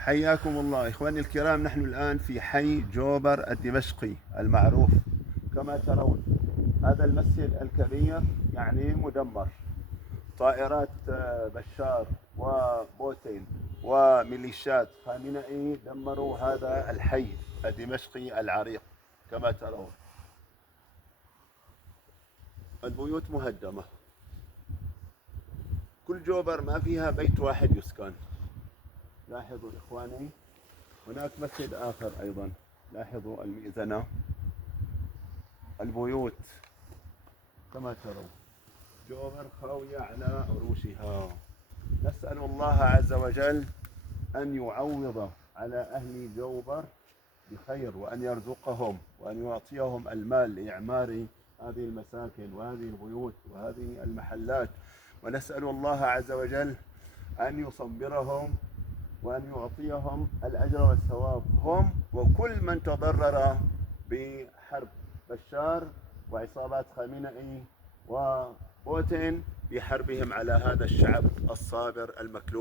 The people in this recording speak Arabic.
حياكم الله إخواني الكرام. نحن الآن في حي جوبر الدمشقي المعروف. كما ترون هذا المسجد الكبير يعني مدمر. طائرات بشار وبوتين وميليشيات خامنئي دمروا هذا الحي الدمشقي العريق. كما ترون البيوت مهدمة، كل جوبر ما فيها بيت واحد يسكن. لاحظوا إخواني، هناك مسجد آخر أيضا، لاحظوا المئذنة، البيوت كما ترون جوبر خاوية على عروشها. نسأل الله عز وجل أن يعوض على أهل جوبر بخير، وأن يرزقهم وأن يعطيهم المال لإعمار هذه المساكن وهذه البيوت وهذه المحلات. ونسأل الله عز وجل أن يصبرهم وأن يعطيهم الأجر والثواب، هم وكل من تضرر بحرب بشار وعصابات خامنئي وبوتين بحربهم على هذا الشعب الصابر المكلوب.